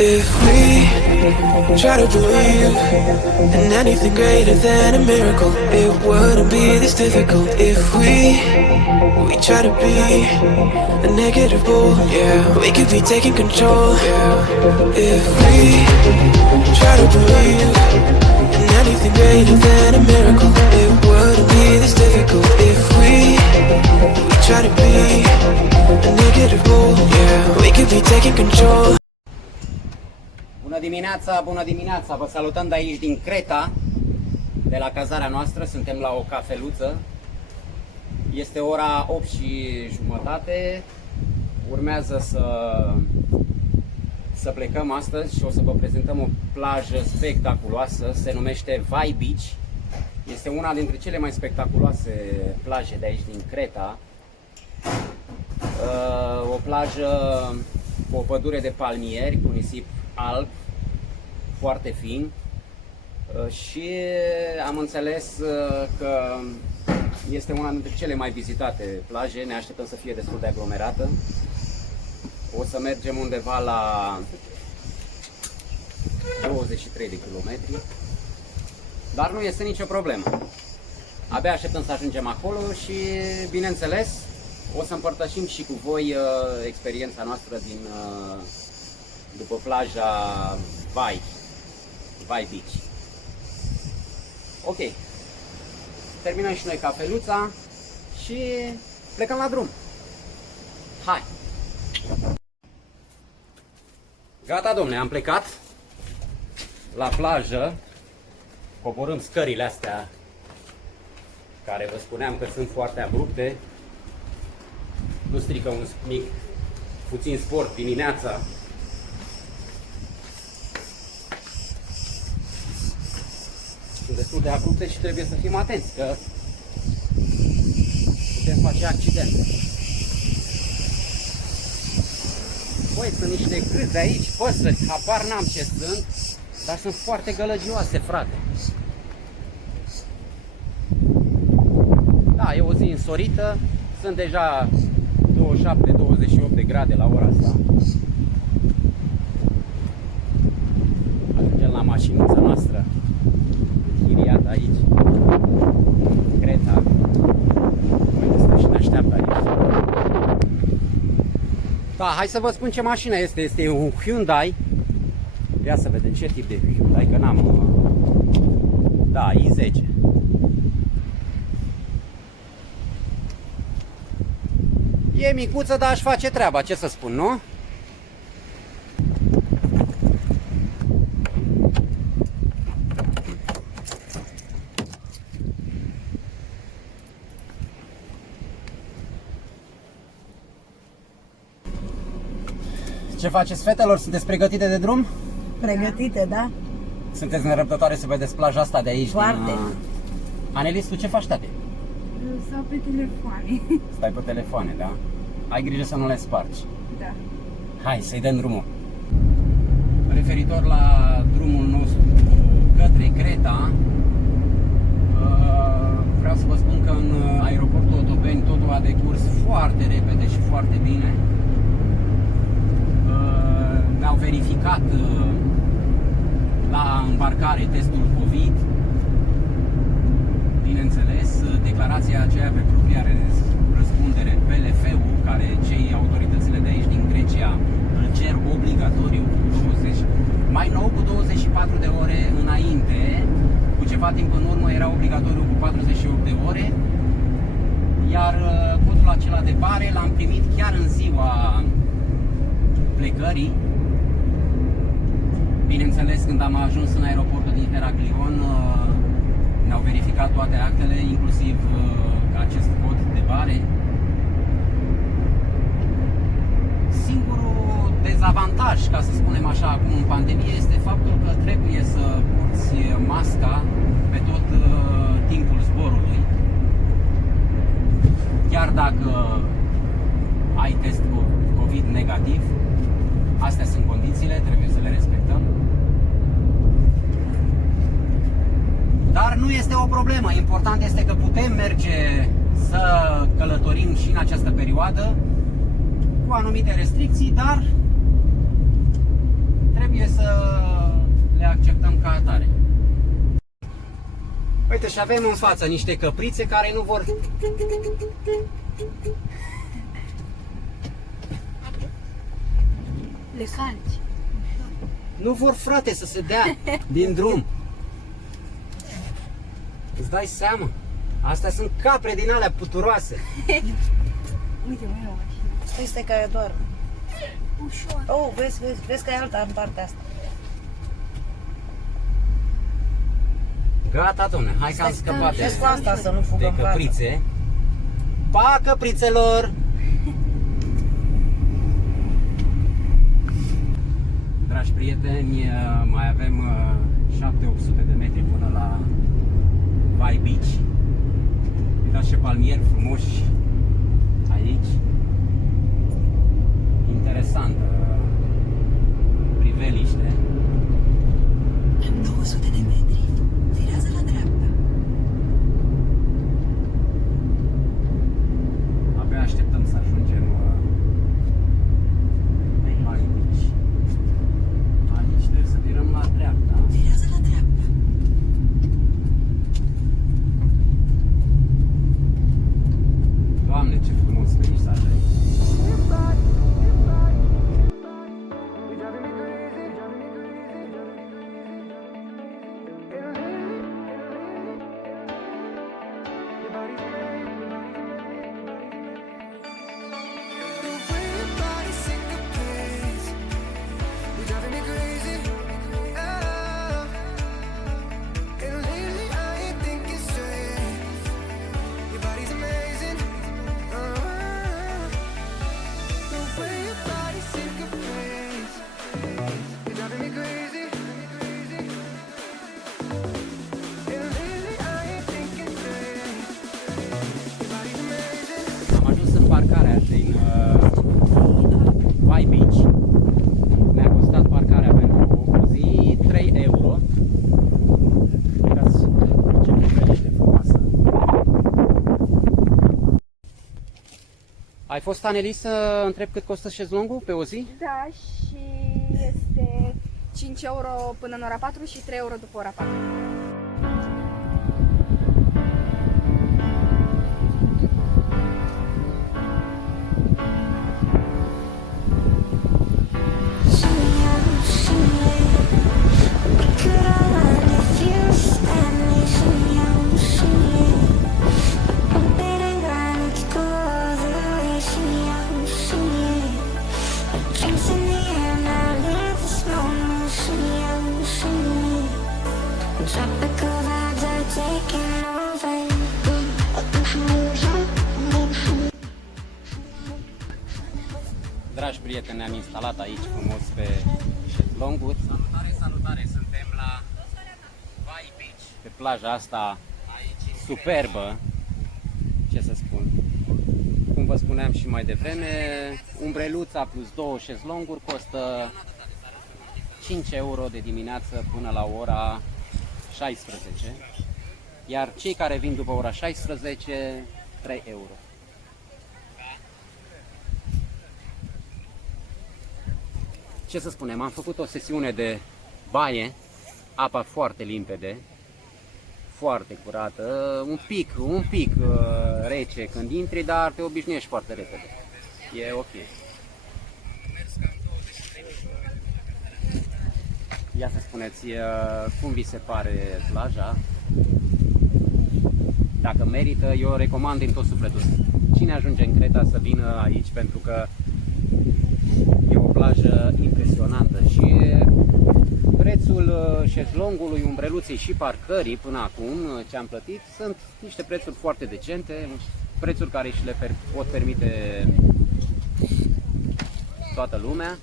If we try to believe in anything greater than a miracle, it wouldn't be this difficult. If we try to be a negative bull, yeah, we could be taking control, yeah. If we try to believe in anything greater than a miracle, it wouldn't be this difficult. If we try to be a negative bull, yeah, we could be taking control. Bună dimineața, vă salutăm de aici din Creta, de la cazarea noastră, suntem la o cafeluță. Este ora 8:30, urmează să plecăm astăzi și o să vă prezentăm o plajă spectaculoasă, se numește Vai Beach. Este una dintre cele mai spectaculoase plaje de aici din Creta. O plajă cu o pădure de palmieri, cu nisip alb, foarte fin, și am înțeles că este una dintre cele mai vizitate plaje. Ne așteptăm să fie destul de aglomerată. O să mergem undeva la 23 de kilometri, dar nu este nicio problemă. Abia așteptăm să ajungem acolo și, bineînțeles, o să împărtășim și cu voi experiența noastră după plaja Vai Beach. Ok, terminăm și noi cafeluța și plecăm la drum. Hai! Gata, domne, am plecat la plajă. Coborâm scările astea care vă spuneam că sunt foarte abrupte. Nu strică puțin sport dimineața. Sunt destul de abrupte și trebuie să fim atenți, că putem face accidente. Băi, sunt niște câți aici, păsări, habar n-am ce sunt, dar sunt foarte gălăgioase, frate. Da, e o zi însorită, sunt deja 27-28 de grade la ora asta. Ajungem la mașinuța noastră, închiriată aici, Creta. Uite, stă și ne așteaptă aici. Da, hai să vă spun ce mașină este. Este un Hyundai. Ia să vedem ce tip de Hyundai, că n-am... Da, i10. E micuță, dar aș face treaba, ce să spun, nu? Ce faceți, fetelor? Sunteți pregătite de drum? Pregătite, da? Sunteți nerăbdătoare să vedeți plaja asta de aici? Foarte. Anelis, tu ce faci, tate? Stau pe telefoane. Stai pe telefoane, da? Ai grijă să nu le spargi. Da. Hai, să-i dăm drumul. Referitor la drumul nostru către Creta, vreau să vă spun că în aeroportul Otopeni totul a decurs foarte repede și foarte bine. Mi-au verificat la îmbarcare testul COVID. Bineînțeles, declarația aceea pe propria răspundere, PLF-ul, care autoritățile de aici din Grecia îl cer obligatoriu cu 20, mai nou cu 24 de ore înainte, cu ceva timp în urmă era obligatoriu cu 48 de ore, iar codul acela de bare l-am primit chiar în ziua plecării. Bineînțeles, când am ajuns în aeroportul din Heraklion, ne-au verificat toate actele, inclusiv acest cod de bare. Singurul dezavantaj, ca să spunem așa, acum în pandemie, este faptul că trebuie să porți masca pe tot timpul zborului. Chiar dacă ai test COVID negativ, astea sunt condițiile, trebuie să le respectăm. Dar nu este o problemă, important este că putem merge să călătorim și în această perioadă cu anumite restricții, dar trebuie să le acceptăm ca atare. Uite, și avem în față niște căprițe care nu vor... Le calci. Nu vor, frate, să se dea din drum. Îți dai seama? Astea sunt capre din alea puturoase. Uite, mai e o mașină. Stai că e doar. Ușor. Oh, vezi că e alta în partea asta. Gata, domne, hai că am scăpat Vezi cu asta să nu de fugă în față. căprițe. Pa, căprițelor! Dragi prieteni, mai avem 700-800 de metri până la Vai Beach. Uitați ce palmieri frumoși aici. Interesantă priveliște. În 200 de metri, virează la dreapta. Abia așteptăm să ajungem Vai Beach. Aici trebuie să virăm la dreapta. Virează la dreapta. Doamne, ce frumos peisaj aici. Am ajuns în parcarea din Vai Beach. Ne-a costat parcarea pentru o zi 3 euro. Uitați ce priveliște frumoasă. Ai fost, Aneli, să întreb cât costă șezlongul pe o zi? Da, și este 5 euro până în ora 4 și 3 euro după ora 4. Tropical vibes are taking over. Dragi prieteni, ne-am instalat aici frumos pe șezlonguri. Salutare, salutare! Suntem la Vai Beach, pe plaja asta superbă. Ce să spun? Cum vă spuneam și mai devreme, umbreluța plus 2 șezlonguri costă 5 euro de dimineață până la ora 16. Iar cei care vin după ora 16, 3 euro. Ce să spunem, am făcut o sesiune de baie, apa foarte limpede, foarte curată, un pic rece când intri, dar te obișnuiești foarte repede. E ok. Ia să spuneți cum vi se pare plaja. Dacă merită, eu recomand din tot sufletul. Cine ajunge în Creta să vină aici, pentru că e o plajă impresionantă și prețul șezlongului, umbreluței și parcării până acum ce am plătit sunt niște prețuri foarte decente, prețuri care și le pot permite toată lumea.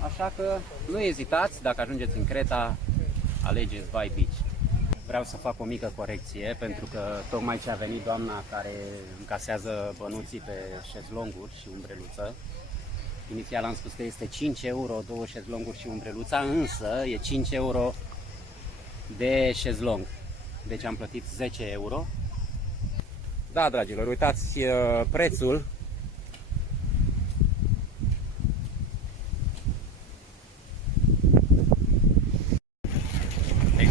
Așa că nu ezitați, dacă ajungeți în Creta, alegeți Vai Beach. Vreau să fac o mică corecție, pentru că tocmai ce a venit doamna care încasează bănuții pe șezlonguri și umbreluță. Inițial am spus că este 5 euro, 2 șezlonguri și umbreluța, însă e 5 euro de șezlong. Deci am plătit 10 euro. Da, dragilor, uitați prețul.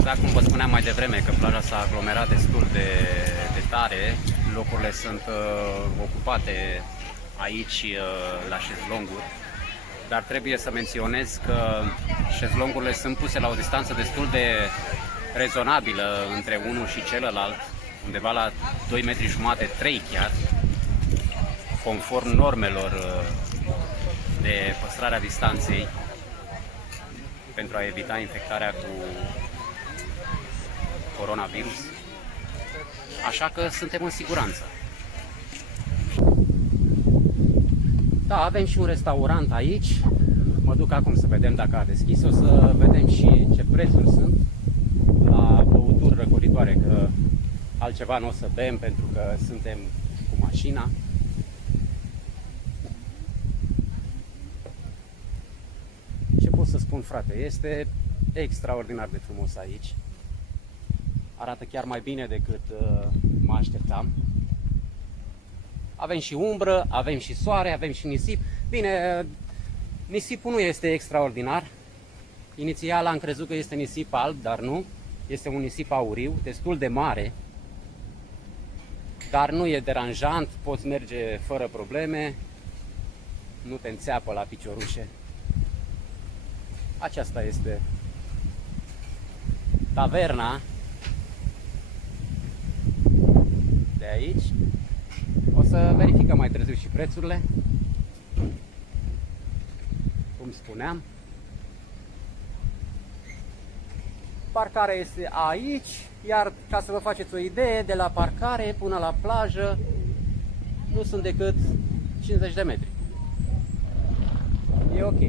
Exact cum vă spuneam mai devreme, că plaja s-a aglomerat destul de tare, locurile sunt ocupate aici la șezlonguri, dar trebuie să menționez că șezlongurile sunt puse la o distanță destul de rezonabilă între unul și celălalt, undeva la 2,5 metri, 3 chiar, conform normelor de păstrarea distanței pentru a evita infectarea cu coronavirus. Așa că suntem în siguranță. Da, avem și un restaurant aici. Mă duc acum să vedem dacă a deschis. O să vedem și ce prețuri sunt la băuturi răcoritoare, că altceva nu o să bem pentru că suntem cu mașina. Ce pot să spun, frate? Este extraordinar de frumos aici. Arată chiar mai bine decât mă așteptam. Avem și umbră, avem și soare, avem și nisip. Bine, nisipul nu este extraordinar. Inițial am crezut că este nisip alb, dar nu. Este un nisip auriu, destul de mare. Dar nu e deranjant, poți merge fără probleme. Nu te înțeapă la piciorușe. Aceasta este taverna de aici. O să verificăm mai târziu și prețurile. Cum spuneam, parcarea este aici, iar ca să vă faceți o idee, de la parcare până la plajă nu sunt decât 50 de metri. E ok.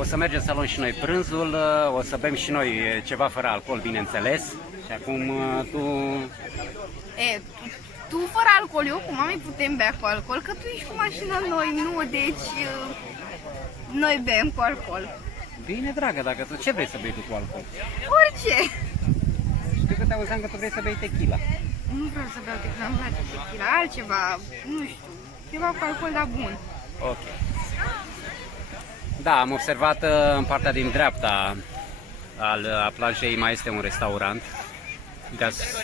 O să mergem să luăm și noi prânzul, o să bem și noi ceva fără alcool, bineînțeles. Și acum tu... Tu fără alcool, eu cu mami putem bea cu alcool, că tu ești cu mașina noi, nu, deci noi bem cu alcool. Bine, dragă, dacă tu ce vrei să bei tu cu alcool? Orice! Știu că te auzeam că tu vrei să bei tequila. Nu vreau să beau tequila, îmi place tequila, altceva, nu știu, ceva cu alcool, dar bun. Ok. Da, am observat în partea din dreapta a plajei mai este un restaurant.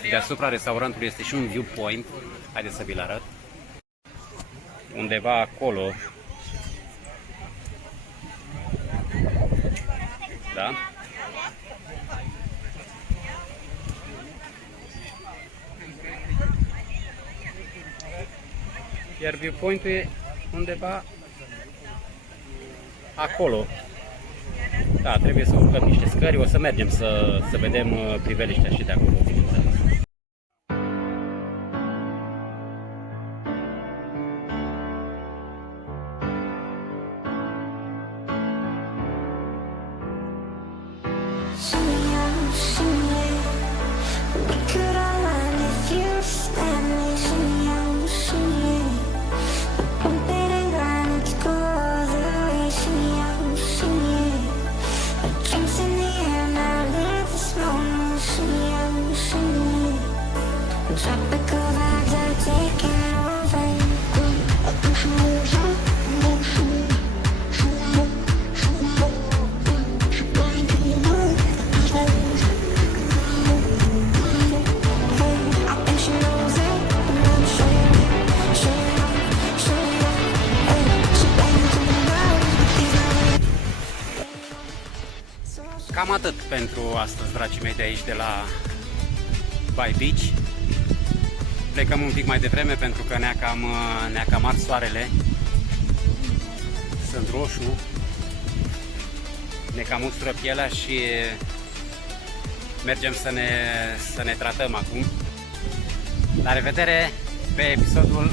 Deasupra restaurantului este și un viewpoint. Haideți să vi-l arăt. Undeva acolo. Da? Iar viewpoint-ul e undeva acolo. Da, trebuie să urcăm niște scări, o să mergem să vedem priveliștea și de acolo. Tropical vibes are taking over. I think she knows it, but let me show you, show you, show you. She banging to the ground with these nights. Cam atât pentru astăzi, dragii mei, de aici, de la By Beach. Plecăm un pic mai devreme pentru că ne-a cam ars soarele. Sunt roșu, ne cam ustură pielea și mergem să ne tratăm acum. La revedere pe episodul